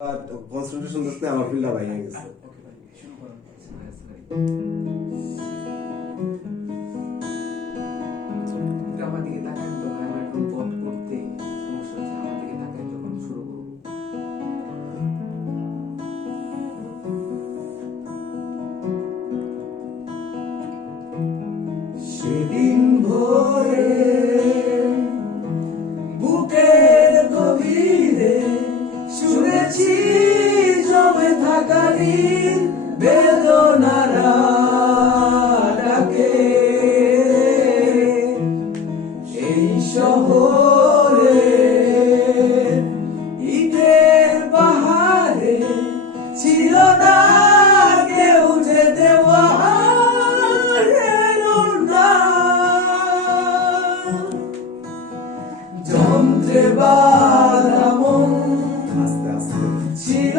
Concentration দেখতে আমার ফিল্ডটা ভাই হয়ে গেছে। আমার দিকে তাকান তো ভাই, আমার একটু পট করতে সমস্যা হচ্ছে। আমার দিকে তাকান যখন শুরু করবো। সেদিন ভোরে বুকের গভীরে শুনেছি জমে থাকা নীল বেদনারা ডাকে। এই শহরে ইটের পাহাড়ে ছিল না কেউ যে দেওয়ারের না, যন্ত্রে বাঁধা মন আস্তে আস্তে ছিল